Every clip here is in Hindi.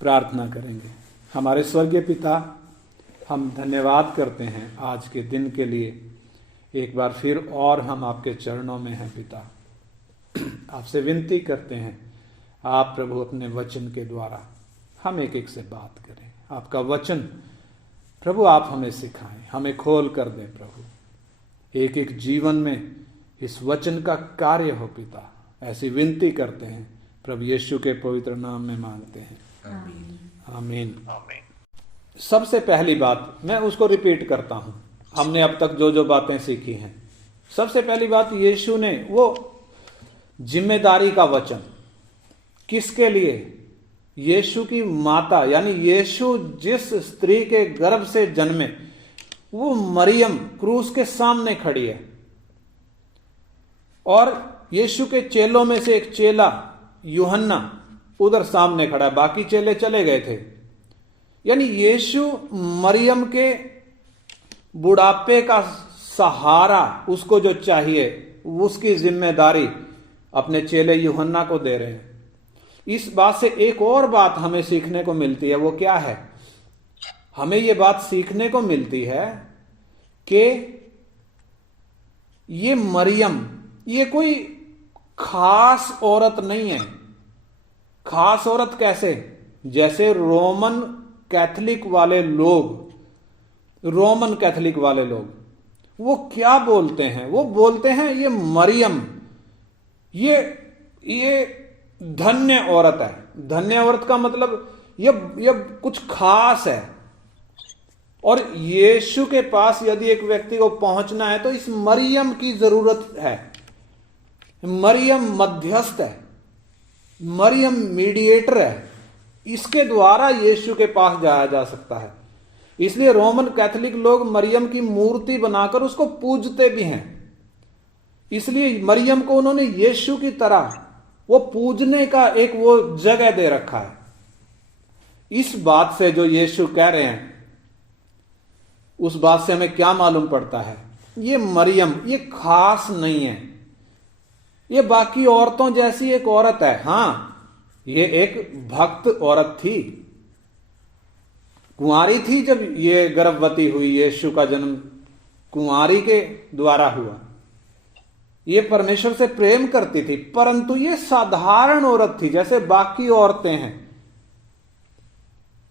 प्रार्थना करेंगे। हमारे स्वर्गीय पिता, हम धन्यवाद करते हैं आज के दिन के लिए। एक बार फिर और हम आपके चरणों में हैं पिता। आपसे विनती करते हैं, आप प्रभु अपने वचन के द्वारा हम एक एक से बात करें। आपका वचन प्रभु आप हमें सिखाएं, हमें खोल कर दें प्रभु। एक एक जीवन में इस वचन का कार्य हो पिता, ऐसी विनती करते हैं प्रभु यीशु के पवित्र नाम में मांगते हैं, आमीन। सबसे पहली बात मैं उसको रिपीट करता हूं, हमने अब तक जो जो बातें सीखी हैं। सबसे पहली बात, यीशु ने वो जिम्मेदारी का वचन किसके लिए? यीशु की माता, यानी यीशु जिस स्त्री के गर्भ से जन्मे, वो मरियम क्रूस के सामने खड़ी है और यीशु के चेलों में से एक चेला यूहन्ना उधर सामने खड़ा है, बाकी चेले चले गए थे। यानी यीशु मरियम के बुढ़ापे का सहारा उसको जो चाहिए, उसकी जिम्मेदारी अपने चेले यूहन्ना को दे रहे हैं। इस बात से एक और बात हमें सीखने को मिलती है, वो क्या है? हमें ये बात सीखने को मिलती है कि ये मरियम ये कोई खास औरत नहीं है। खास औरत कैसे? जैसे रोमन कैथोलिक वाले लोग वो क्या बोलते हैं? वो बोलते हैं ये मरियम ये धन्य औरत है। धन्य औरत का मतलब ये कुछ खास है। और यीशु के पास यदि एक व्यक्ति को पहुंचना है तो इस मरियम की जरूरत है। मरियम मध्यस्थ है, मरियम मीडिएटर है, इसके द्वारा यीशु के पास जाया जा सकता है। इसलिए रोमन कैथोलिक लोग मरियम की मूर्ति बनाकर उसको पूजते भी हैं। इसलिए मरियम को उन्होंने यीशु की तरह वो पूजने का एक वो जगह दे रखा है। इस बात से जो यीशु कह रहे हैं, उस बात से हमें क्या मालूम पड़ता है? ये मरियम ये खास नहीं है, ये बाकी औरतों जैसी एक औरत है। हां, ये एक भक्त औरत थी, कुंवारी थी जब ये गर्भवती हुई। यीशु का जन्म कुंवारी के द्वारा हुआ। ये परमेश्वर से प्रेम करती थी, परंतु ये साधारण औरत थी जैसे बाकी औरतें हैं।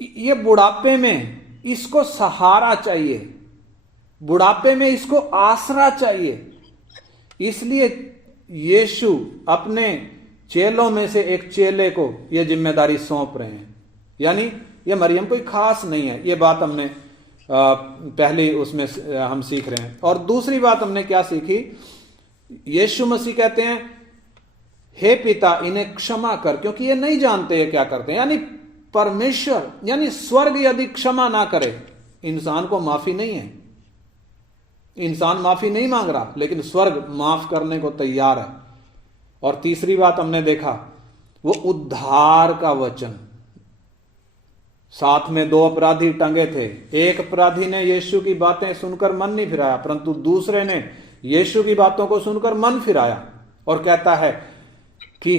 ये बुढ़ापे में इसको सहारा चाहिए, बुढ़ापे में इसको आसरा चाहिए। इसलिए यीशु अपने चेलों में से एक चेले को यह जिम्मेदारी सौंप रहे हैं। यानी यह मरियम कोई खास नहीं है, यह बात हमने पहले उसमें हम सीख रहे हैं। और दूसरी बात हमने क्या सीखी? यीशु मसीह कहते हैं, हे पिता इन्हें क्षमा कर, क्योंकि ये नहीं जानते ये क्या करते हैं। यानी परमेश्वर, यानी स्वर्ग यदि क्षमा ना करे, इंसान को माफी नहीं है, इंसान माफी नहीं मांग रहा, लेकिन स्वर्ग माफ करने को तैयार है। और तीसरी बात हमने देखा, वो उद्धार का वचन। साथ में दो अपराधी टंगे थे। एक अपराधी ने यीशु की बातें सुनकर मन नहीं फिराया, परंतु दूसरे ने यीशु की बातों को सुनकर मन फिराया और कहता है कि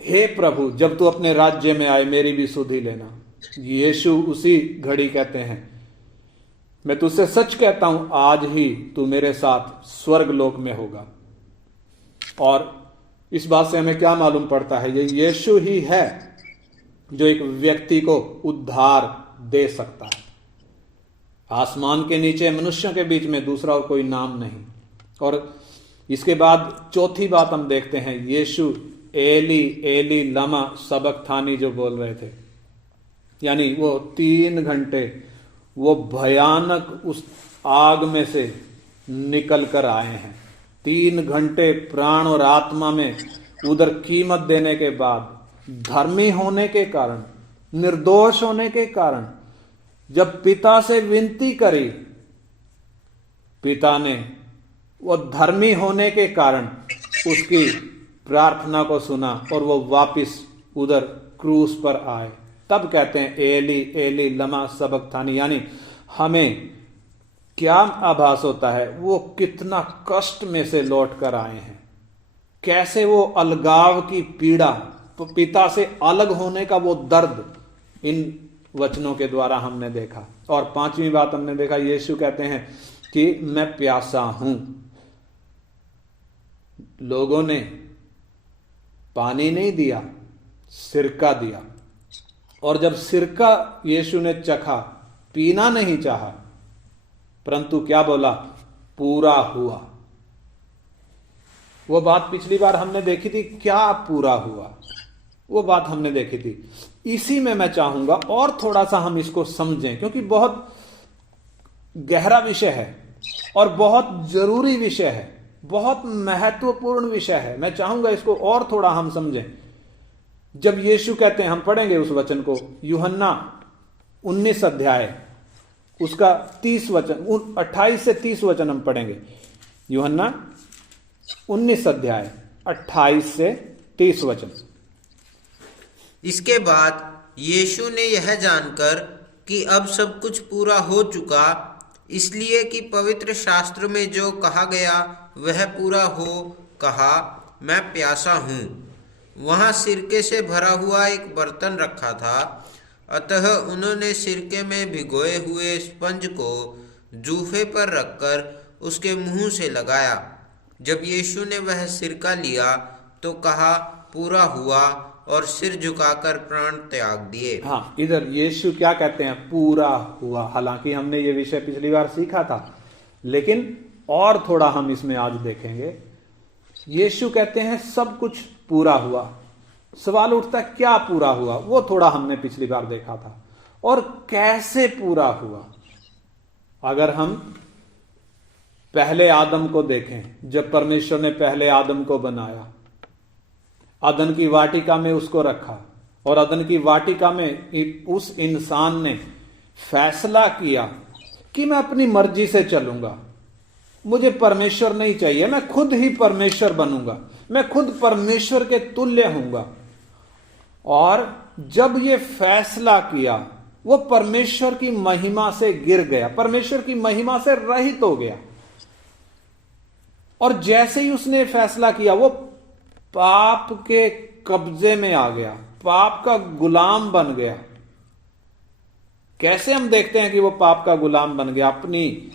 हे प्रभु, जब तू अपने राज्य में आए मेरी भी सुधि लेना। यीशु उसी घड़ी कहते हैं, मैं तुझसे सच कहता हूं, आज ही तू मेरे साथ स्वर्ग लोक में होगा। और इस बात से हमें क्या मालूम पड़ता है? ये यीशु ही है जो एक व्यक्ति को उद्धार दे सकता है। आसमान के नीचे मनुष्यों के बीच में दूसरा कोई नाम नहीं। और इसके बाद चौथी बात हम देखते हैं, यीशु एली एली लमा सबक्थानी जो बोल रहे थे। यानी वो 3 घंटे वो भयानक उस आग में से निकल कर आए हैं। 3 घंटे प्राण और आत्मा में उधर कीमत देने के बाद, धर्मी होने के कारण, निर्दोष होने के कारण, जब पिता से विनती करी, पिता ने वो धर्मी होने के कारण उसकी प्रार्थना को सुना और वो वापिस उधर क्रूस पर आए। तब कहते हैं एली एली लमा सबक्थानी। यानी हमें क्या आभास होता है, वो कितना कष्ट में से लौट कर आए हैं, कैसे वो अलगाव की पीड़ा, पिता से अलग होने का वो दर्द इन वचनों के द्वारा हमने देखा। और पांचवी बात हमने देखा, यीशु कहते हैं कि मैं प्यासा हूं। लोगों ने पानी नहीं दिया, सिरका दिया, और जब सिरका यीशु ने चखा, पीना नहीं चाहा, परंतु क्या बोला, पूरा हुआ। वो बात पिछली बार हमने देखी थी, क्या पूरा हुआ, वो बात हमने देखी थी। इसी में मैं चाहूंगा और थोड़ा सा हम इसको समझें, क्योंकि बहुत गहरा विषय है और बहुत जरूरी विषय है, बहुत महत्वपूर्ण विषय है। मैं चाहूंगा इसको और थोड़ा हम समझें। जब यीशु कहते हैं, हम पढ़ेंगे उस वचन को, यूहन्ना 19 अध्याय उसका 30 वचन, 28 से 30 वचन हम पढ़ेंगे। यूहन्ना 19 अध्याय 28 से 30 वचन। इसके बाद यीशु ने यह जानकर कि अब सब कुछ पूरा हो चुका, इसलिए कि पवित्र शास्त्र में जो कहा गया वह पूरा हो, कहा, मैं प्यासा हूँ। वहाँ सिरके से भरा हुआ एक बर्तन रखा था, अतः उन्होंने सिरके में भिगोए हुए स्पंज को जूफे पर रखकर उसके मुंह से लगाया। जब यीशु ने वह सिरका लिया तो कहा, पूरा हुआ, और सिर झुकाकर प्राण त्याग दिए। हाँ, इधर यीशु क्या कहते हैं, पूरा हुआ। हालांकि हमने ये विषय पिछली बार सीखा था, लेकिन और थोड़ा हम इसमें आज देखेंगे। यीशु कहते हैं सब कुछ पूरा हुआ। सवाल उठता है क्या पूरा हुआ, वो थोड़ा हमने पिछली बार देखा था। और कैसे पूरा हुआ, अगर हम पहले आदम को देखें, जब परमेश्वर ने पहले आदम को बनाया, अदन की वाटिका में उसको रखा, और अदन की वाटिका में उस इंसान ने फैसला किया कि मैं अपनी मर्जी से चलूंगा, मुझे परमेश्वर नहीं चाहिए, मैं खुद ही परमेश्वर बनूंगा, मैं खुद परमेश्वर के तुल्य हूंगा। और जब ये फैसला किया, वो परमेश्वर की महिमा से गिर गया, परमेश्वर की महिमा से रहित हो गया। और जैसे ही उसने फैसला किया, वो पाप के कब्जे में आ गया, पाप का गुलाम बन गया। कैसे हम देखते हैं कि वो पाप का गुलाम बन गया? अपनी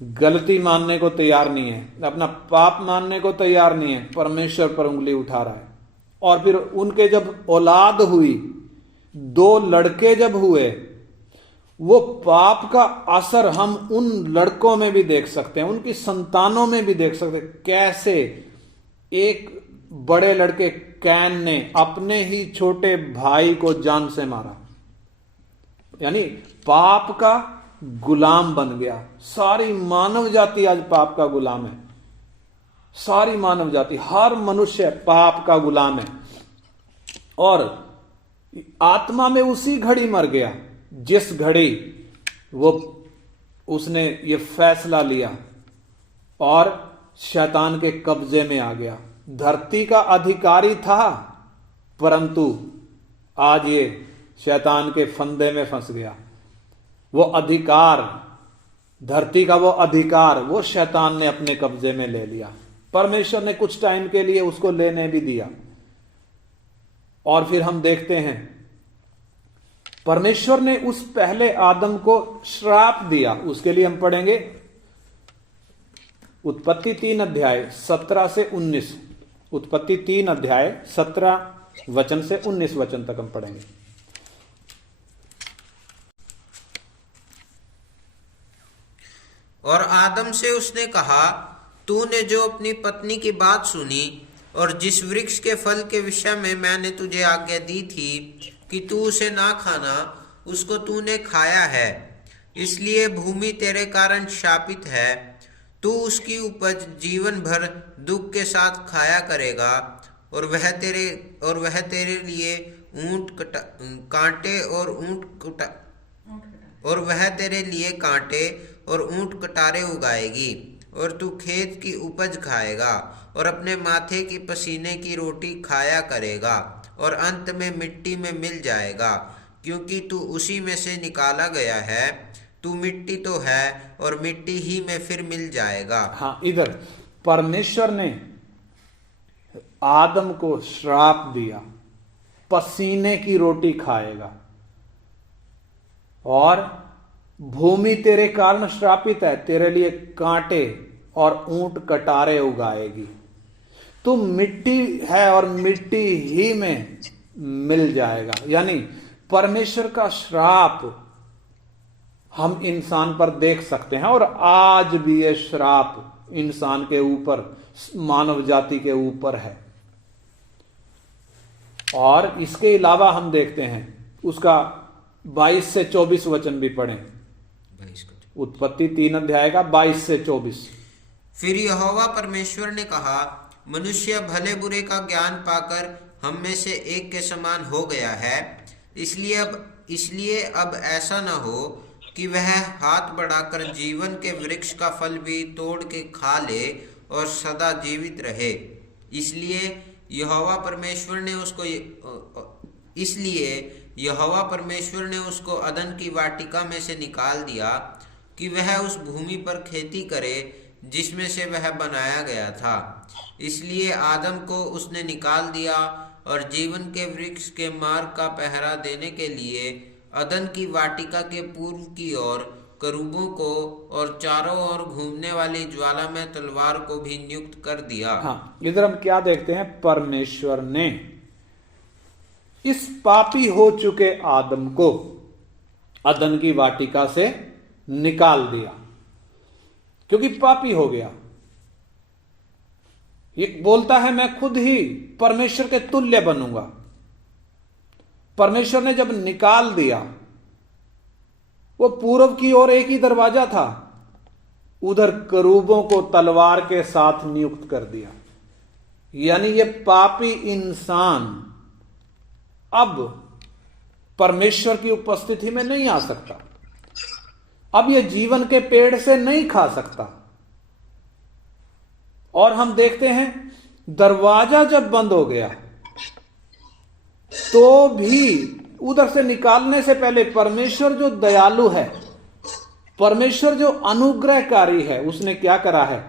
गलती मानने को तैयार नहीं है, अपना पाप मानने को तैयार नहीं है, परमेश्वर पर उंगली उठा रहा है। और फिर उनके जब औलाद हुई, 2 लड़के जब हुए, वो पाप का असर हम उन लड़कों में भी देख सकते हैं, उनकी संतानों में भी देख सकते हैं। कैसे एक बड़े लड़के कैन ने अपने ही छोटे भाई को जान से मारा, यानी पाप का गुलाम बन गया। सारी मानव जाति आज पाप का गुलाम है, सारी मानव जाति, हर मनुष्य पाप का गुलाम है। और आत्मा में उसी घड़ी मर गया जिस घड़ी उसने ये फैसला लिया और शैतान के कब्जे में आ गया। धरती का अधिकारी था, परंतु आज ये शैतान के फंदे में फंस गया। वो अधिकार, धरती का वो अधिकार, वो शैतान ने अपने कब्जे में ले लिया। परमेश्वर ने कुछ टाइम के लिए उसको लेने भी दिया। और फिर हम देखते हैं, परमेश्वर ने उस पहले आदम को श्राप दिया। उसके लिए हम पढ़ेंगे उत्पत्ति 3 अध्याय 17 से 19। उत्पत्ति 3 अध्याय 17 वचन से 19 वचन तक हम पढ़ेंगे। और आदम से उसने कहा, तूने जो अपनी पत्नी की बात सुनी और जिस वृक्ष के फल के विषय में मैंने तुझे आज्ञा दी थी कि तू उसे ना खाना, उसको तूने खाया है, इसलिए भूमि तेरे कारण शापित है। तू उसकी उपज जीवन भर दुख के साथ खाया करेगा, और वह तेरे लिए कांटे और ऊंट कटारे उगाएगी, और तू खेत की उपज खाएगा और अपने माथे की पसीने की रोटी खाया करेगा, और अंत में मिट्टी में मिल जाएगा, क्योंकि तू उसी में से निकाला गया है। तू मिट्टी तो है और मिट्टी ही में फिर मिल जाएगा। हाँ, इधर परमेश्वर ने आदम को श्राप दिया, पसीने की रोटी खाएगा। और भूमि तेरे कारण श्रापित है, तेरे लिए कांटे और ऊंट कटारे उगाएगी। तू मिट्टी है और मिट्टी ही में मिल जाएगा। यानी परमेश्वर का श्राप हम इंसान पर देख सकते हैं, और आज भी ये श्राप इंसान के ऊपर, मानव जाति के ऊपर है। और इसके अलावा हम देखते हैं उसका 22 से 24 वचन भी पढ़ें। उत्पत्ति 3 अध्याय का 22 से 24। फिर यहोवा परमेश्वर ने कहा, मनुष्य भले बुरे का ज्ञान पाकर हम में से एक के समान हो गया है, इसलिए अब ऐसा न हो कि वह हाथ बढ़ाकर जीवन के वृक्ष का फल भी तोड़ के खा ले और सदा जीवित रहे। इसलिए यहोवा परमेश्वर ने उसको अदन की वाटिका में से निकाल दिया कि वह उस भूमि पर खेती करे जिसमें से वह बनाया गया था। इसलिए आदम को उसने निकाल दिया और जीवन के वृक्ष के मार्ग का पहरा देने के लिए अदन की वाटिका के पूर्व की ओर करूबों को और चारों ओर घूमने वाली ज्वालामय तलवार को भी नियुक्त कर दिया। हाँ, इधर हम क्या देखते हैं? परमेश्वर ने इस पापी हो चुके आदम को अदन की वाटिका से निकाल दिया, क्योंकि पापी हो गया। ये बोलता है मैं खुद ही परमेश्वर के तुल्य बनूंगा। परमेश्वर ने जब निकाल दिया, वो पूर्व की ओर एक ही दरवाजा था, उधर करूबों को तलवार के साथ नियुक्त कर दिया। यानी ये पापी इंसान अब परमेश्वर की उपस्थिति में नहीं आ सकता, अब ये जीवन के पेड़ से नहीं खा सकता। और हम देखते हैं दरवाजा जब बंद हो गया तो भी उधर से निकालने से पहले परमेश्वर जो दयालु है, परमेश्वर जो अनुग्रहकारी है, उसने क्या करा है?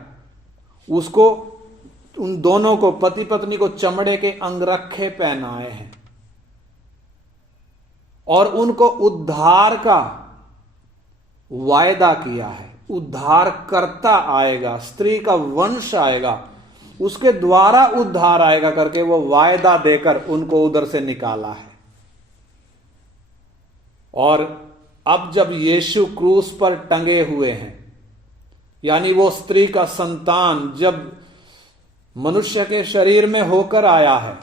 उसको, उन दोनों को, पति पत्नी को चमड़े के अंगरखे पहनाए हैं और उनको उद्धार का वायदा किया है। उद्धार करता आएगा, स्त्री का वंश आएगा, उसके द्वारा उद्धार आएगा करके वो वायदा देकर उनको उधर से निकाला है। और अब जब यीशु क्रूस पर टंगे हुए हैं, यानी वो स्त्री का संतान जब मनुष्य के शरीर में होकर आया है,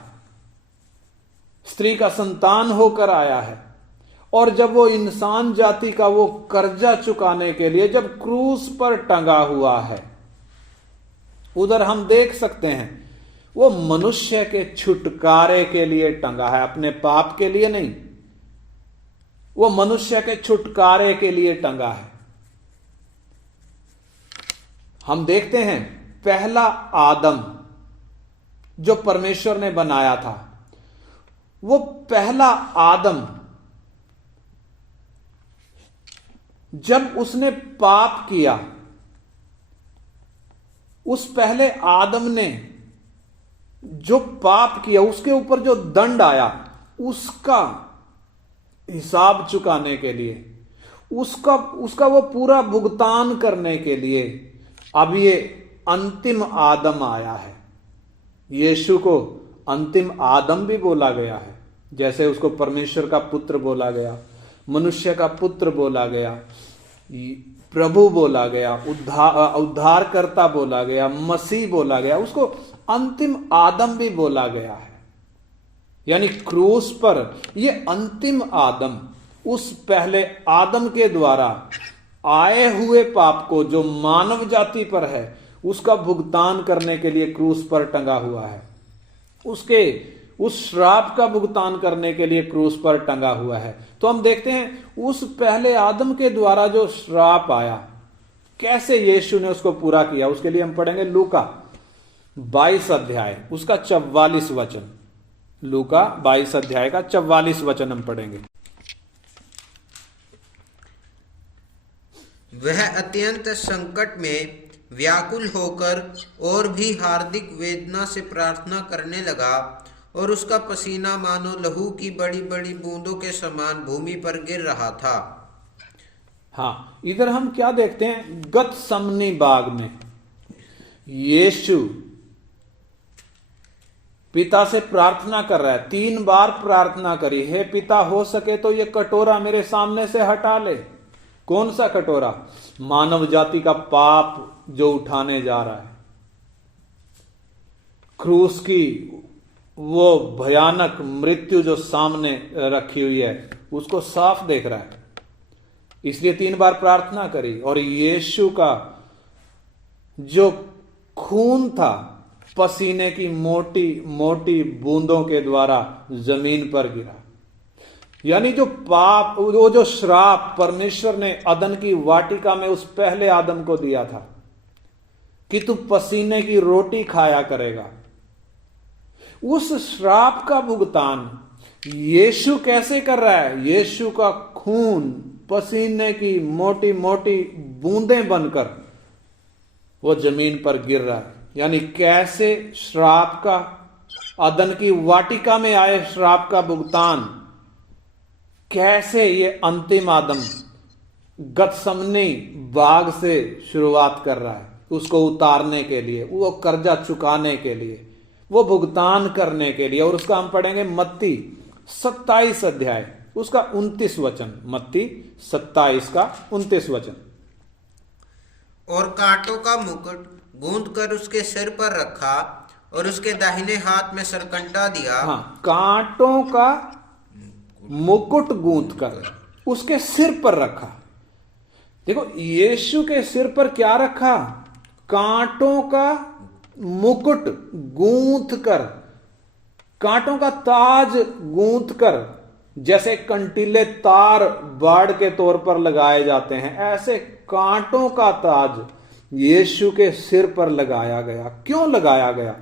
स्त्री का संतान होकर आया है, और जब वो इंसान जाति का वो कर्जा चुकाने के लिए जब क्रूस पर टंगा हुआ है, उधर हम देख सकते हैं वो मनुष्य के छुटकारे के लिए टंगा है, अपने पाप के लिए नहीं, वो मनुष्य के छुटकारे के लिए टंगा है। हम देखते हैं पहला आदम जो परमेश्वर ने बनाया था, वो पहला आदम जब उसने पाप किया, उस पहले आदम ने जो पाप किया उसके ऊपर जो दंड आया, उसका हिसाब चुकाने के लिए, उसका वो पूरा भुगतान करने के लिए अब ये अंतिम आदम आया है। यीशु को अंतिम आदम भी बोला गया है, जैसे उसको परमेश्वर का पुत्र बोला गया, मनुष्य का पुत्र बोला गया, प्रभु बोला गया, उद्धारकर्ता बोला गया, मसीह बोला गया, उसको अंतिम आदम भी बोला गया है। यानी क्रूस पर ये अंतिम आदम उस पहले आदम के द्वारा आए हुए पाप को जो मानव जाति पर है उसका भुगतान करने के लिए क्रूस पर टंगा हुआ है, उस श्राप का भुगतान करने के लिए क्रूस पर टंगा हुआ है। तो हम देखते हैं उस पहले आदम के द्वारा जो श्राप आया, कैसे यीशु ने उसको पूरा किया। उसके लिए हम पढ़ेंगे लूका 22 अध्याय उसका 44 वचन। लूका 22 अध्याय का 44 वचन हम पढ़ेंगे। वह अत्यंत संकट में व्याकुल होकर और भी हार्दिक वेदना से प्रार्थना करने लगा, और उसका पसीना मानो लहू की बड़ी बड़ी बूंदों के समान भूमि पर गिर रहा था। हाँ, इधर हम क्या देखते हैं, गतसमनी बाग में यीशु पिता से प्रार्थना कर रहा है। 3 बार प्रार्थना करी, हे पिता हो सके तो ये कटोरा मेरे सामने से हटा ले। कौन सा कटोरा? मानव जाति का पाप जो उठाने जा रहा है, क्रूस की वो भयानक मृत्यु जो सामने रखी हुई है, उसको साफ देख रहा है, इसलिए 3 बार प्रार्थना करी। और यीशु का जो खून था पसीने की मोटी मोटी बूंदों के द्वारा जमीन पर गिरा। यानी जो पाप, वो जो श्राप परमेश्वर ने अदन की वाटिका में उस पहले आदम को दिया था कि तू पसीने की रोटी खाया करेगा, उस श्राप का भुगतान यीशु कैसे कर रहा है? यीशु का खून पसीने की मोटी मोटी बूंदें बनकर वो जमीन पर गिर रहा है। यानी कैसे श्राप का, अदन की वाटिका में आए श्राप का भुगतान, कैसे ये अंतिम आदम गतसमनी बाग से शुरुआत कर रहा है, उसको उतारने के लिए, वो कर्जा चुकाने के लिए, वो भुगतान करने के लिए। और उसका हम पढ़ेंगे मत्ती 27 अध्याय उसका 29 वचन, मत्ती 27 का 29 वचन। और कांटों का मुकुट गूंथ कर उसके सिर पर रखा और उसके दाहिने हाथ में सरकंडा दिया। हाँ, कांटों का मुकुट गूंथ कर उसके सिर पर रखा। देखो, यीशु के सिर पर क्या रखा? कांटों का मुकुट गूंथ कर, कांटों का ताज गूंथ कर, जैसे कंटीले तार बाड़ के तौर पर लगाए जाते हैं, ऐसे कांटों का ताज यीशु के सिर पर लगाया गया। क्यों लगाया गया?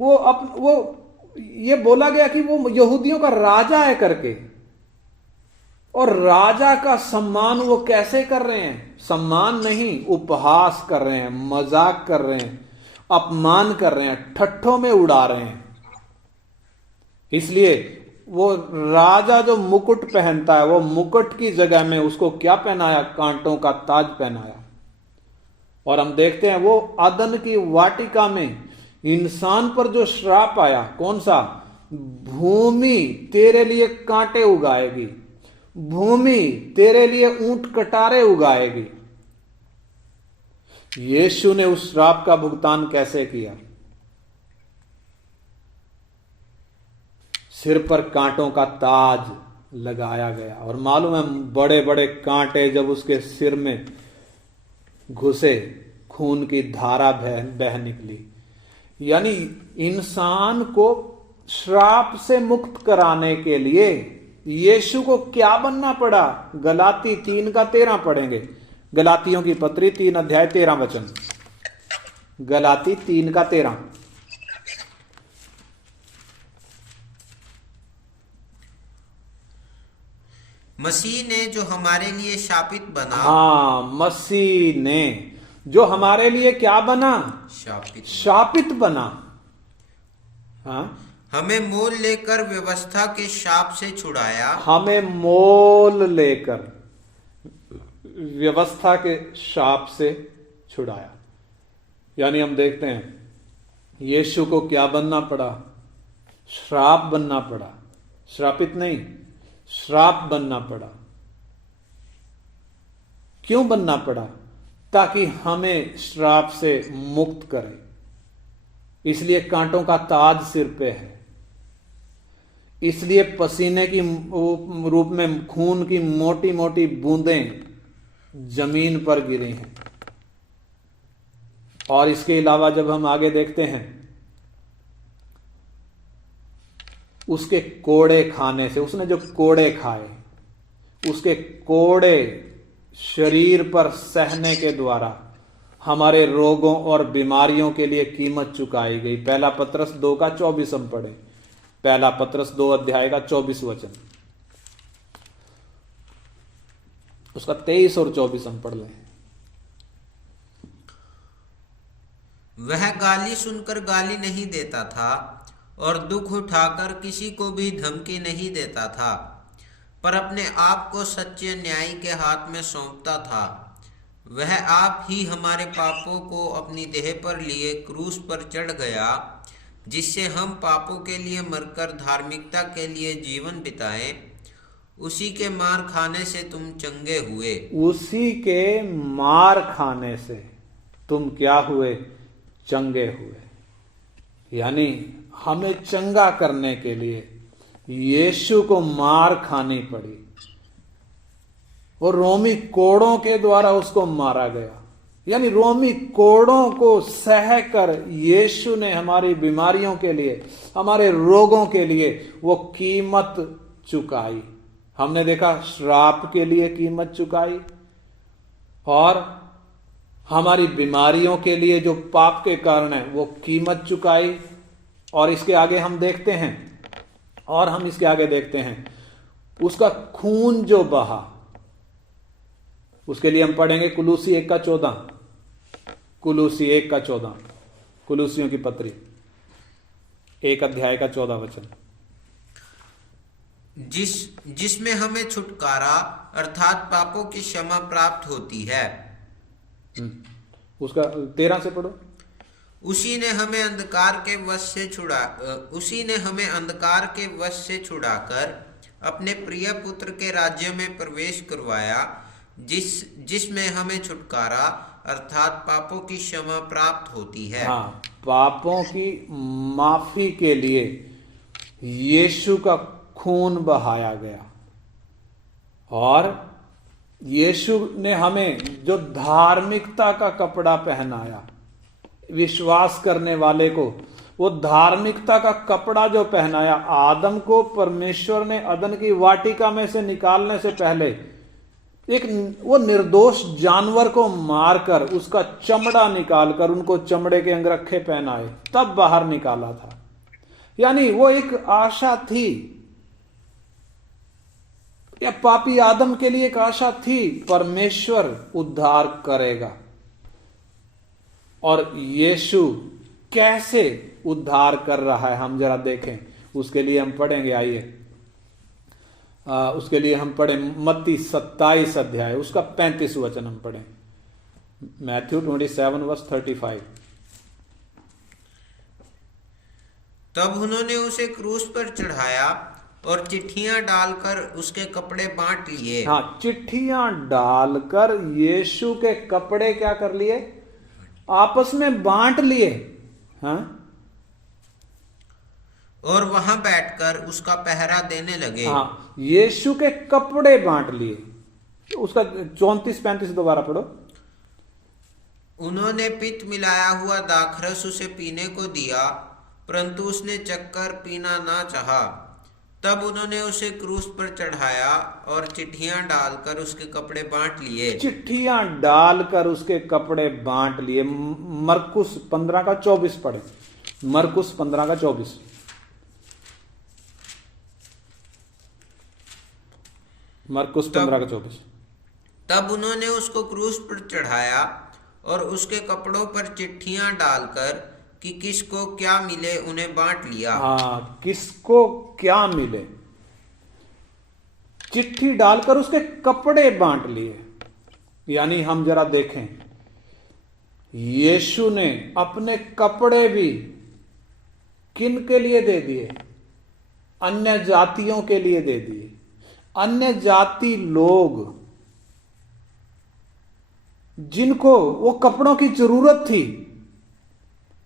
वो ये बोला गया कि वो यहूदियों का राजा है करके, और राजा का सम्मान वो कैसे कर रहे हैं? सम्मान नहीं, उपहास कर रहे हैं, मजाक कर रहे हैं, अपमान कर रहे हैं, ठट्ठों में उड़ा रहे हैं। इसलिए वो राजा जो मुकुट पहनता है, वो मुकुट की जगह में उसको क्या पहनाया? कांटों का ताज पहनाया। और हम देखते हैं वो अदन की वाटिका में इंसान पर जो श्राप आया, कौन सा? भूमि तेरे लिए कांटे उगाएगी, भूमि तेरे लिए ऊंट कटारे उगाएगी। यीशु ने उस श्राप का भुगतान कैसे किया? सिर पर कांटों का ताज लगाया गया। और मालूम है, बड़े बड़े कांटे जब उसके सिर में घुसे, खून की धारा बह निकली। यानी इंसान को श्राप से मुक्त कराने के लिए यीशु को क्या बनना पड़ा? गलाती 3 का 13 पढ़ेंगे। गलातियों की पत्री 3 अध्याय 13 वचन। गलाती 3 का 13। मसीह ने जो हमारे लिए शापित बना। हाँ, मसीह ने जो हमारे लिए क्या बना? शापित बना। हाँ, हमें मोल लेकर व्यवस्था के शाप से छुड़ाया। हमें मोल लेकर व्यवस्था के शाप से छुड़ाया। यानी हम देखते हैं यीशु को क्या बनना पड़ा? श्राप बनना पड़ा, श्रापित नहीं, श्राप बनना पड़ा। क्यों बनना पड़ा? ताकि हमें श्राप से मुक्त करे। इसलिए कांटों का ताज सिर पे है, इसलिए पसीने की रूप में खून की मोटी मोटी बूंदें जमीन पर गिरी हैं। और इसके अलावा जब हम आगे देखते हैं, उसके कोड़े खाने से, उसने जो कोड़े खाए, उसके कोड़े शरीर पर सहने के द्वारा हमारे रोगों और बीमारियों के लिए कीमत चुकाई गई। पहला पत्रस 2 का 24 हम पढ़े। पहला पत्रस 2 अध्याय का 24 वचन, उसका 23 और 24 हम पढ़ लें। वह गाली सुनकर गाली नहीं देता था और दुख उठाकर किसी को भी धमकी नहीं देता था, पर अपने आप को सच्चे न्यायी के हाथ में सौंपता था। वह आप ही हमारे पापों को अपनी देह पर लिए क्रूस पर चढ़ गया, जिससे हम पापों के लिए मरकर धार्मिकता के लिए जीवन बिताएं। उसी के मार खाने से तुम चंगे हुए। उसी के मार खाने से तुम क्या हुए? चंगे हुए। यानी हमें चंगा करने के लिए यीशु को मार खानी पड़ी और रोमी कोड़ों के द्वारा उसको मारा गया। यानी रोमी कोड़ों को सहकर यीशु ने हमारी बीमारियों के लिए, हमारे रोगों के लिए वो कीमत चुकाई। हमने देखा श्राप के लिए कीमत चुकाई और हमारी बीमारियों के लिए जो पाप के कारण है वो कीमत चुकाई। और इसके आगे हम देखते हैं उसका खून जो बहा, उसके लिए हम पढ़ेंगे कुलूसी 1:14। कुलूसी 1:14, कुलूसियों की पत्री 1 अध्याय का 14 वचन। जिसमें हमें छुटकारा अर्थात पापों की क्षमा प्राप्त होती है। उसका 13 से पढ़ो। उसी ने हमें अंधकार के वश से छुड़ाकर अपने प्रिय पुत्र के राज्य में प्रवेश करवाया, जिसमें हमें छुटकारा अर्थात पापों की क्षमा प्राप्त होती है। हाँ, पापों की माफी के लिए यीशु का खून बहाया गया और यीशु ने हमें जो धार्मिकता का कपड़ा पहनाया, विश्वास करने वाले को वो धार्मिकता का कपड़ा जो पहनाया। आदम को परमेश्वर ने अदन की वाटिका में से निकालने से पहले एक वो निर्दोष जानवर को मारकर उसका चमड़ा निकालकर उनको चमड़े के अंगरखे पहनाए, तब बाहर निकाला था। यानी वो एक आशा थी, या पापी आदम के लिए एक आशा थी, परमेश्वर उद्धार करेगा। और यीशु कैसे उद्धार कर रहा है हम जरा देखें। उसके लिए हम पढ़ेंगे, आइए उसके लिए हम पढ़ें मत्ती 27 अध्याय उसका 35 वचन हम पढ़ें। मैथ्यू 27:35। तब उन्होंने उसे क्रूस पर चढ़ाया और चिट्ठियां डालकर उसके कपड़े बांट लिए। हाँ, चिट्ठियां डालकर यीशु के कपड़े क्या कर लिए? आपस में बांट लिए। हाँ, और वहां बैठकर उसका पहरा देने लगे। हाँ, यीशु के कपड़े बांट लिए। उसका 34-35 दोबारा पढ़ो। उन्होंने पित्त मिलाया हुआ दाखरस उसे पीने को दिया, परंतु उसने चक्कर पीना ना चाहा। तब उन्होंने उसे क्रूस पर चढ़ाया और चिट्ठियां डालकर उसके कपड़े बांट लिए। चिट्ठियां डालकर उसके कपड़े बांट लिए। मरकुस 15:24 पढ़े। मरकुस 15:24। मरकुस 15:24। तब उन्होंने उसको क्रूस पर चढ़ाया और उसके कपड़ों पर चिट्ठियां डालकर कि किसको क्या मिले उन्हें बांट लिया। हाँ, किसको क्या मिले, चिट्ठी डालकर उसके कपड़े बांट लिए। यानी हम जरा देखें, यीशु ने अपने कपड़े भी किन के लिए दे दिए? अन्य जातियों के लिए दे दिए। अन्य जाति लोग जिनको वो कपड़ों की जरूरत थी,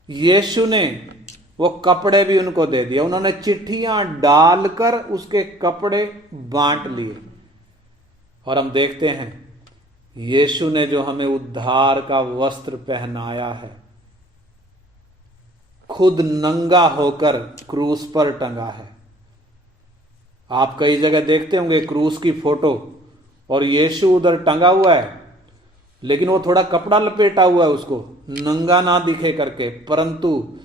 यीशु ने वो कपड़े भी उनको दे दिए। उन्होंने चिट्ठियां डालकर उसके कपड़े बांट लिए। और हम देखते हैं यीशु ने जो हमें उद्धार का वस्त्र पहनाया है, खुद नंगा होकर क्रूस पर टंगा है। आप कई जगह देखते होंगे क्रूस की फोटो और यीशु उधर टंगा हुआ है, लेकिन वो थोड़ा कपड़ा लपेटा हुआ है उसको नंगा ना दिखे करके, परंतु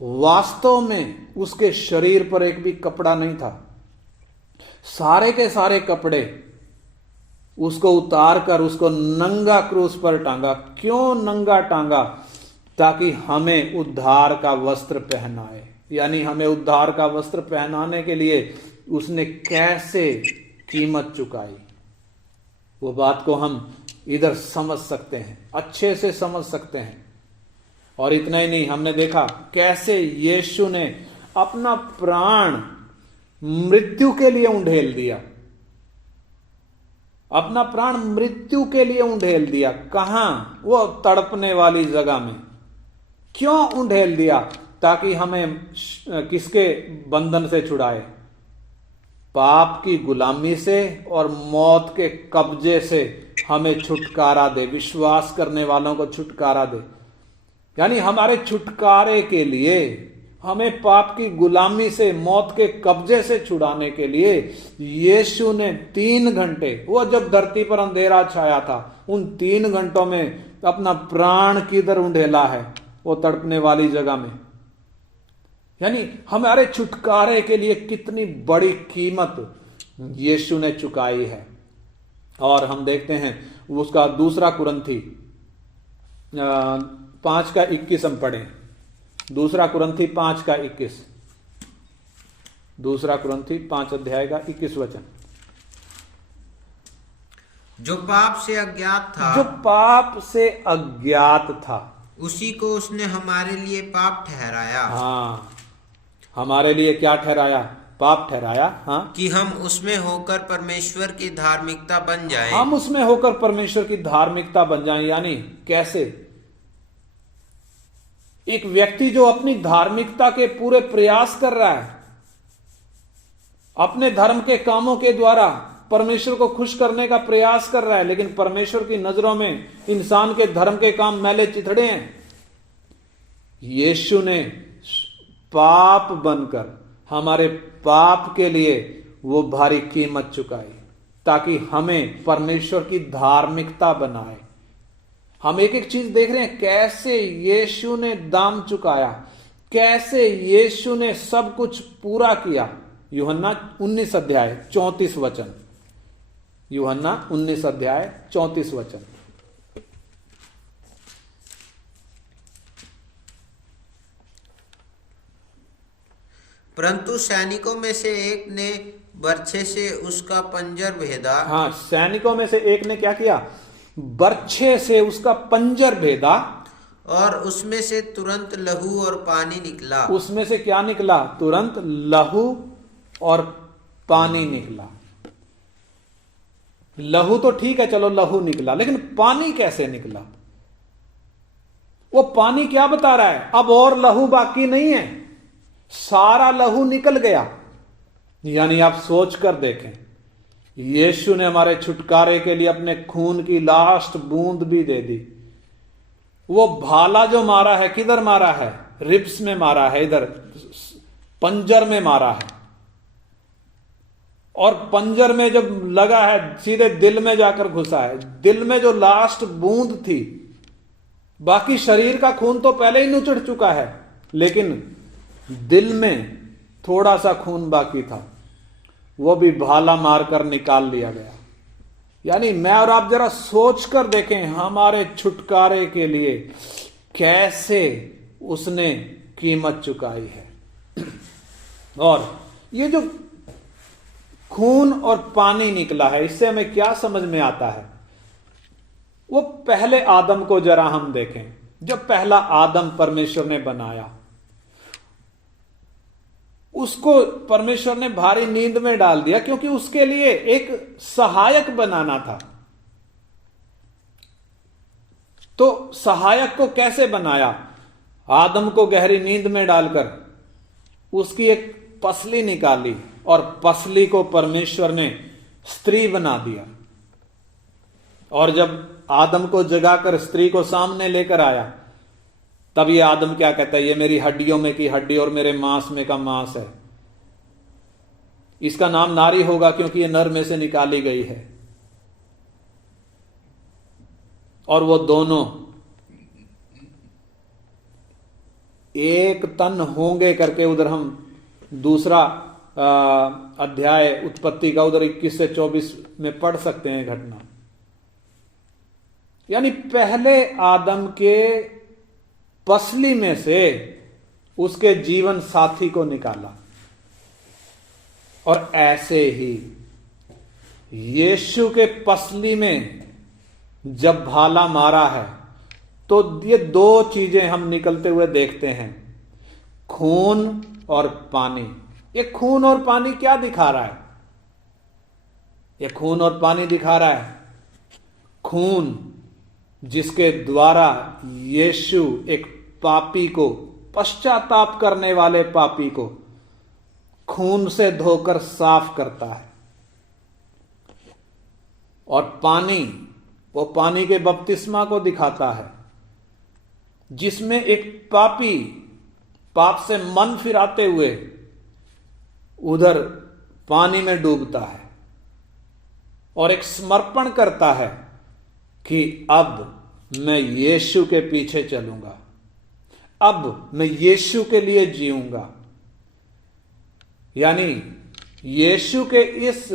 वास्तव में उसके शरीर पर एक भी कपड़ा नहीं था। सारे के सारे कपड़े उसको उतार कर उसको नंगा क्रूस पर टांगा। क्यों नंगा टांगा? ताकि हमें उद्धार का वस्त्र पहनाए। यानी हमें उद्धार का वस्त्र पहनाने के लिए उसने कैसे कीमत चुकाई। वो बात को हम इधर समझ सकते हैं, अच्छे से समझ सकते हैं। और इतना ही नहीं, हमने देखा कैसे यीशु ने अपना प्राण मृत्यु के लिए उंडेल दिया, अपना प्राण मृत्यु के लिए उंडेल दिया। कहां? वो तड़पने वाली जगह में। क्यों उंडेल दिया? ताकि हमें किसके बंधन से छुड़ाए? पाप की गुलामी से और मौत के कब्जे से हमें छुटकारा दे, विश्वास करने वालों को छुटकारा दे। यानी हमारे छुटकारे के लिए, हमें पाप की गुलामी से, मौत के कब्जे से छुड़ाने के लिए यीशु ने 3 घंटे, वो जब धरती पर अंधेरा छाया था, उन 3 घंटों में अपना प्राण किधर उंडेला है? वो तड़पने वाली जगह में। यानी हमारे छुटकारे के लिए कितनी बड़ी कीमत यीशु ने चुकाई है। और हम देखते हैं उसका दूसरा कुरिन्थी 5:21 हम पढ़ें। दूसरा कुरिन्थी 5:21, दूसरा कुरिन्थी 5 अध्याय का 21 वचन। जो पाप से अज्ञात था, जो पाप से अज्ञात था, उसी को उसने हमारे लिए पाप ठहराया। हाँ, हमारे लिए क्या ठहराया? पाप ठहराया। हाँ, कि हम उसमें होकर परमेश्वर की धार्मिकता बन जाएं। हम उसमें होकर परमेश्वर की धार्मिकता बन जाएं। यानी कैसे? एक व्यक्ति जो अपनी धार्मिकता के पूरे प्रयास कर रहा है, अपने धर्म के कामों के द्वारा परमेश्वर को खुश करने का प्रयास कर रहा है, लेकिन परमेश्वर की नजरों में इंसान के धर्म के काम मैले चिथड़े हैं। यीशु ने पाप बनकर हमारे पाप के लिए वो भारी कीमत चुकाई, ताकि हमें परमेश्वर की धार्मिकता बनाए। हम एक एक चीज देख रहे हैं, कैसे यीशु ने दाम चुकाया, कैसे यीशु ने सब कुछ पूरा किया। यूहन्ना 19 अध्याय 34 वचन। यूहन्ना 19 अध्याय 34 वचन। परंतु सैनिकों में से एक ने बर्छे से उसका पंजर भेदा। हाँ, सैनिकों में से एक ने क्या किया? बर्छे से उसका पंजर भेदा, और उसमें से तुरंत लहू और पानी निकला। उसमें से क्या निकला? तुरंत लहू और पानी निकला। लहू तो ठीक है, चलो लहू निकला, लेकिन पानी कैसे निकला? वो पानी क्या बता रहा है? अब और लहू बाकी नहीं है, सारा लहू निकल गया। यानी आप सोच कर देखें, यीशु ने हमारे छुटकारे के लिए अपने खून की लास्ट बूंद भी दे दी। वो भाला जो मारा है, किधर मारा है? रिब्स में मारा है, इधर पंजर में मारा है। और पंजर में जब लगा है, सीधे दिल में जाकर घुसा है। दिल में जो लास्ट बूंद थी, बाकी शरीर का खून तो पहले ही नुचड़ चुका है, लेकिन दिल में थोड़ा सा खून बाकी था, वो भी भाला मारकर निकाल लिया गया। यानी मैं और आप जरा सोच कर देखें, हमारे छुटकारे के लिए कैसे उसने कीमत चुकाई है। और ये जो खून और पानी निकला है, इससे हमें क्या समझ में आता है? वो पहले आदम को जरा हम देखें। जब पहला आदम परमेश्वर ने बनाया, उसको परमेश्वर ने भारी नींद में डाल दिया, क्योंकि उसके लिए एक सहायक बनाना था। तो सहायक को कैसे बनाया? आदम को गहरी नींद में डालकर उसकी एक पसली निकाली, और पसली को परमेश्वर ने स्त्री बना दिया। और जब आदम को जगाकर स्त्री को सामने लेकर आया, तब ये आदम क्या कहता है? ये मेरी हड्डियों में की हड्डी और मेरे मांस में का मांस है। इसका नाम नारी होगा, क्योंकि ये नर में से निकाली गई है। और वो दोनों एक तन होंगे करके, उधर हम दूसरा अध्याय उत्पत्ति का उधर 21 से 24 में पढ़ सकते हैं घटना। यानी पहले आदम के पसली में से उसके जीवन साथी को निकाला, और ऐसे ही यीशु के पसली में जब भाला मारा है तो ये दो चीजें हम निकलते हुए देखते हैं, खून और पानी। ये खून और पानी क्या दिखा रहा है? ये खून और पानी दिखा रहा है खून जिसके द्वारा यीशु एक पापी को, पश्चाताप करने वाले पापी को खून से धोकर साफ करता है। और पानी, वो पानी के बपतिस्मा को दिखाता है जिसमें एक पापी पाप से मन फिराते हुए उधर पानी में डूबता है और एक समर्पण करता है कि अब मैं यीशु के पीछे चलूंगा, अब मैं यीशु के लिए जीऊंगा। यानी यीशु के इस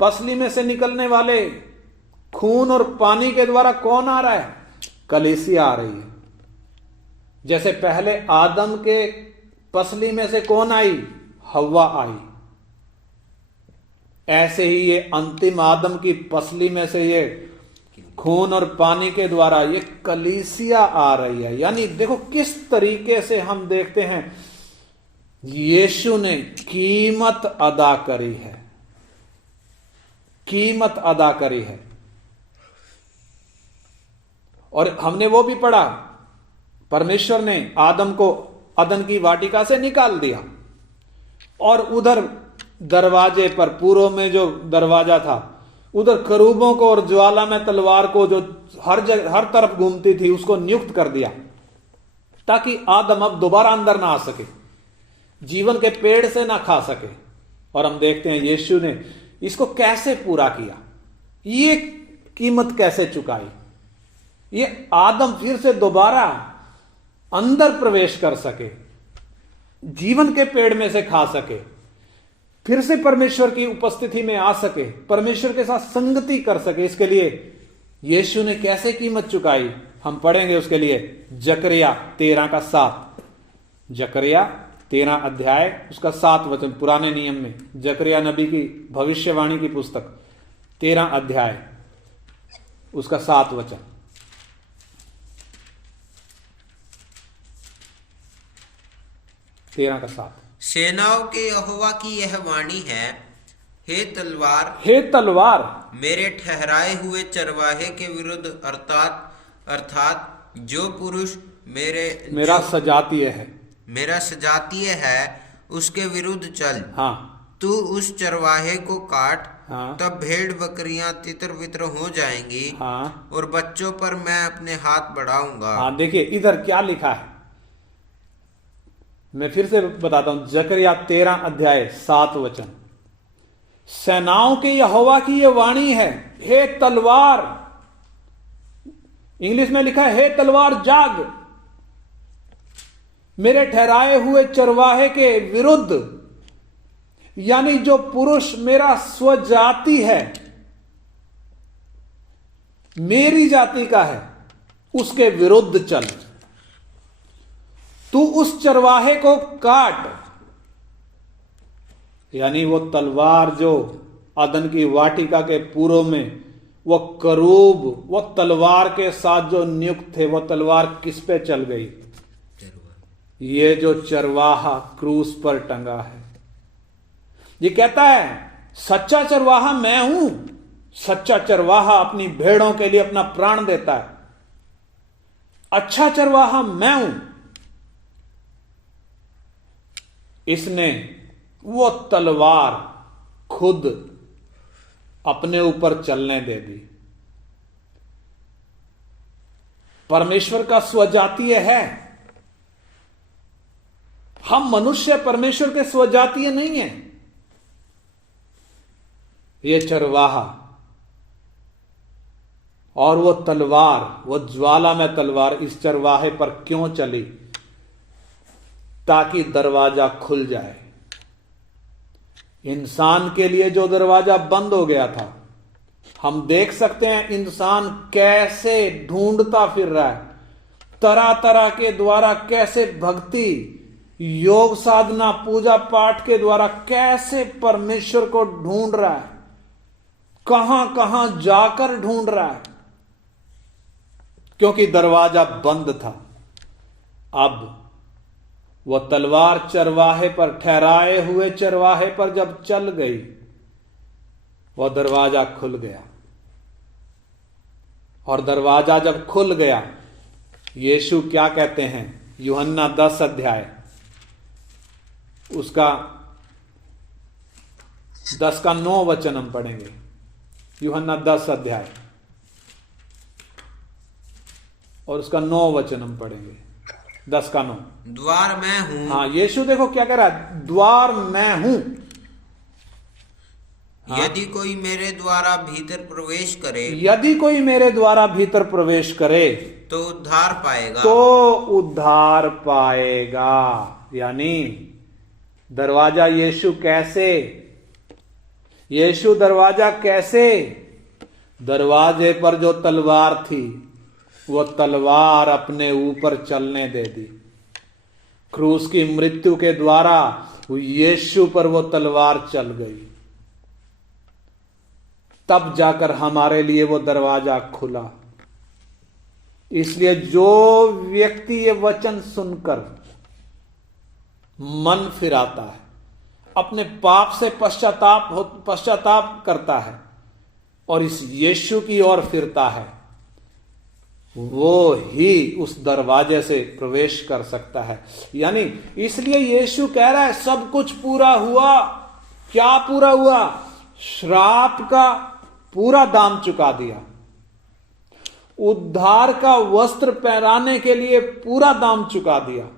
पसली में से निकलने वाले खून और पानी के द्वारा कौन आ रहा है? कलीसिया आ रही है। जैसे पहले आदम के पसली में से कौन आई? हव्वा आई। ऐसे ही ये अंतिम आदम की पसली में से ये खून और पानी के द्वारा ये कलीसिया आ रही है। यानी देखो किस तरीके से हम देखते हैं यीशु ने कीमत अदा करी है, कीमत अदा करी है। और हमने वो भी पढ़ा, परमेश्वर ने आदम को अदन की वाटिका से निकाल दिया और उधर दरवाजे पर, पूर्व में जो दरवाजा था, उधर करूबों को और ज्वाला में तलवार को जो हर तरफ घूमती थी उसको नियुक्त कर दिया ताकि आदम अब दोबारा अंदर ना आ सके, जीवन के पेड़ से ना खा सके। और हम देखते हैं यीशु ने इसको कैसे पूरा किया, ये कीमत कैसे चुकाई, ये आदम फिर से दोबारा अंदर प्रवेश कर सके, जीवन के पेड़ में से खा सके, फिर से परमेश्वर की उपस्थिति में आ सके, परमेश्वर के साथ संगति कर सके। इसके लिए यीशु ने कैसे कीमत चुकाई हम पढ़ेंगे। उसके लिए जकरिया 13:7, जकरिया 13 अध्याय उसका 7 वचन, पुराने नियम में जकरिया नबी की भविष्यवाणी की पुस्तक 13 अध्याय उसका 7 वचन। सेनाओं के यहोवा की यह वाणी है, हे तलवार, हे तलवार, मेरे ठहराए हुए चरवाहे के विरुद्ध अर्थात जो पुरुष मेरा सजातीय है, मेरा सजातीय है, उसके विरुद्ध चल। हाँ, तू उस चरवाहे को काट। हाँ, तब भेड़ बकरियां तितर बितर हो जाएंगी। हाँ, और बच्चों पर मैं अपने हाथ बढ़ाऊंगा। हाँ, देखिए इधर क्या लिखा है, मैं फिर से बताता हूं, जकरिया 13 अध्याय 7 वचन। सेनाओं के यहोवा की यह वाणी है, हे तलवार, इंग्लिश में लिखा है हे तलवार जाग, मेरे ठहराए हुए चरवाहे के विरुद्ध, यानी जो पुरुष मेरा स्वजाति है, मेरी जाति का है, उसके विरुद्ध चल। तू उस चरवाहे को काट, यानी वो तलवार जो अदन की वाटिका के पूर्व में वो करूब, वो तलवार के साथ जो नियुक्त थे, वो तलवार किस पे चल गई? ये जो चरवाहा क्रूस पर टंगा है। ये कहता है सच्चा चरवाहा मैं हूं, सच्चा चरवाहा अपनी भेड़ों के लिए अपना प्राण देता है, अच्छा चरवाहा मैं हूं। इसने वो तलवार खुद अपने ऊपर चलने दे दी। परमेश्वर का स्वजातीय है, हम मनुष्य परमेश्वर के स्वजातीय नहीं है। ये चरवाहा और वो तलवार, वो ज्वाला में तलवार इस चरवाहे पर क्यों चली? ताकि दरवाजा खुल जाए। इंसान के लिए जो दरवाजा बंद हो गया था, हम देख सकते हैं इंसान कैसे ढूंढता फिर रहा है, तरह तरह के द्वारा कैसे भक्ति, योग साधना, पूजा पाठ के द्वारा कैसे परमेश्वर को ढूंढ रहा है, कहां कहां जाकर ढूंढ रहा है, क्योंकि दरवाजा बंद था। अब वह तलवार चरवाहे पर, ठहराए हुए चरवाहे पर जब चल गई, वह दरवाजा खुल गया। और दरवाजा जब खुल गया, यीशु क्या कहते हैं? यूहन्ना 10 अध्याय उसका 10 का 9 वचन हम पढ़ेंगे। यूहन्ना 10 अध्याय और उसका 9 वचन हम पढ़ेंगे। 10 का 9। द्वार मैं हूं। हाँ, यीशु देखो क्या कह रहा है, द्वार मैं हूं। यदि कोई मेरे द्वारा भीतर प्रवेश करे, यदि कोई मेरे द्वारा भीतर प्रवेश करे तो उद्धार पाएगा। तो उद्धार पाएगा। यानी दरवाजा यीशु कैसे? यीशु दरवाजा कैसे? दरवाजे पर जो तलवार थी, वो तलवार अपने ऊपर चलने दे दी। क्रूस की मृत्यु के द्वारा यीशु पर वो तलवार चल गई, तब जाकर हमारे लिए वो दरवाजा खुला। इसलिए जो व्यक्ति ये वचन सुनकर मन फिराता है, अपने पाप से पश्चाताप करता है और इस यीशु की ओर फिरता है, वो ही उस दरवाजे से प्रवेश कर सकता है। यानी इसलिए यीशु कह रहा है सब कुछ पूरा हुआ। क्या पूरा हुआ? श्राप का पूरा दाम चुका दिया, उद्धार का वस्त्र पहनाने के लिए पूरा दाम चुका दिया,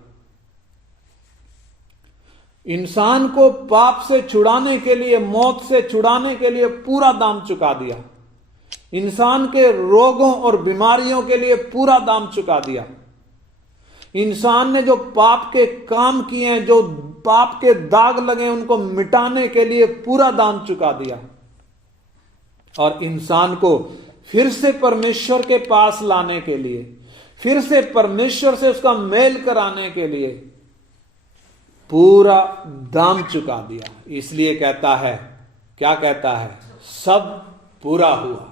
इंसान को पाप से छुड़ाने के लिए, मौत से छुड़ाने के लिए पूरा दाम चुका दिया, इंसान के रोगों और बीमारियों के लिए पूरा दाम चुका दिया। इंसान ने जो पाप के काम किए हैं, जो पाप के दाग लगे, उनको मिटाने के लिए पूरा दाम चुका दिया और इंसान को फिर से परमेश्वर के पास लाने के लिए, फिर से परमेश्वर से उसका मेल कराने के लिए पूरा दाम चुका दिया। इसलिए कहता है, क्या कहता है? सब पूरा हुआ।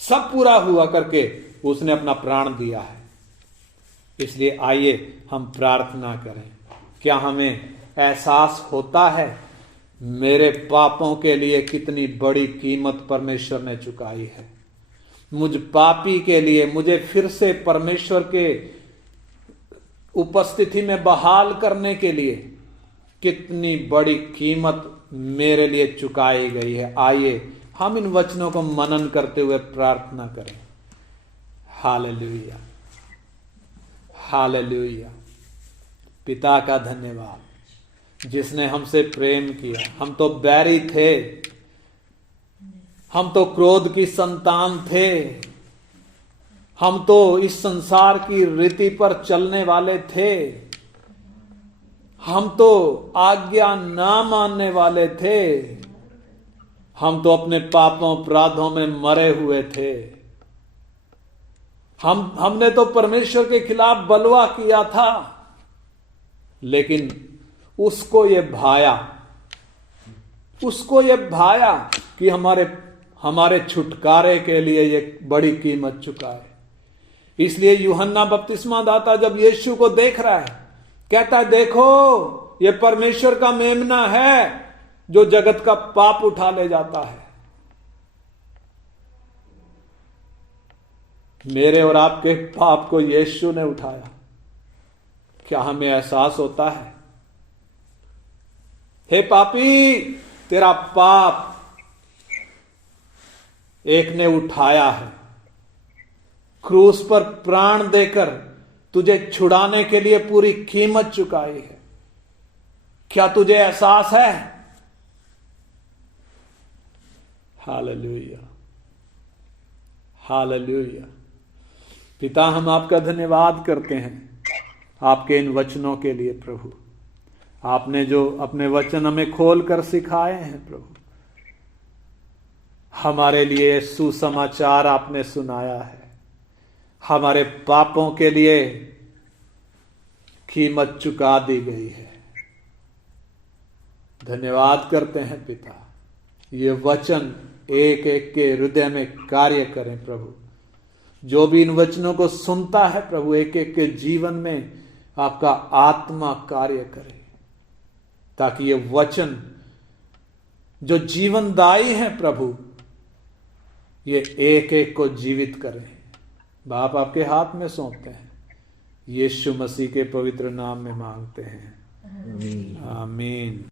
सब पूरा हुआ करके उसने अपना प्राण दिया है। इसलिए आइए हम प्रार्थना करें। क्या हमें एहसास होता है मेरे पापों के लिए कितनी बड़ी कीमत परमेश्वर ने चुकाई है? मुझ पापी के लिए मुझे फिर से परमेश्वर के उपस्थिति में बहाल करने के लिए कितनी बड़ी कीमत मेरे लिए चुकाई गई है। आइए हम इन वचनों को मनन करते हुए प्रार्थना करें। Hallelujah, hallelujah. पिता का धन्यवाद जिसने हमसे प्रेम किया। हम तो बैरी थे, हम तो क्रोध की संतान थे, हम तो इस संसार की रीति पर चलने वाले थे, हम तो आज्ञा ना मानने वाले थे, हम तो अपने पापों अपराधों में मरे हुए थे। हमने तो परमेश्वर के खिलाफ बलवा किया था, लेकिन उसको ये भाया कि हमारे छुटकारे के लिए ये बड़ी कीमत चुकाए। इसलिए यूहन्ना बपतिस्मा दाता जब यीशु को देख रहा है, कहता है देखो ये परमेश्वर का मेमना है जो जगत का पाप उठा ले जाता है। मेरे और आपके पाप को यीशु ने उठाया। क्या हमें एहसास होता है? हे पापी, तेरा पाप एक ने उठाया है, क्रूस पर प्राण देकर तुझे छुड़ाने के लिए पूरी कीमत चुकाई है। क्या तुझे एहसास है? Hallelujah, hallelujah. पिता, हम आपका धन्यवाद करते हैं आपके इन वचनों के लिए। प्रभु, आपने जो अपने वचन हमें खोल कर सिखाए हैं प्रभु, हमारे लिए सुसमाचार आपने सुनाया है। हमारे पापों के लिए कीमत चुका दी गई है। धन्यवाद करते हैं पिता। ये वचन एक एक के हृदय में कार्य करें प्रभु। जो भी इन वचनों को सुनता है प्रभु, एक एक के जीवन में आपका आत्मा कार्य करे, ताकि ये वचन जो जीवनदायी है प्रभु, ये एक एक को जीवित करें। बाप आपके हाथ में सौंपते हैं, यीशु मसीह के पवित्र नाम में मांगते हैं, आमीन।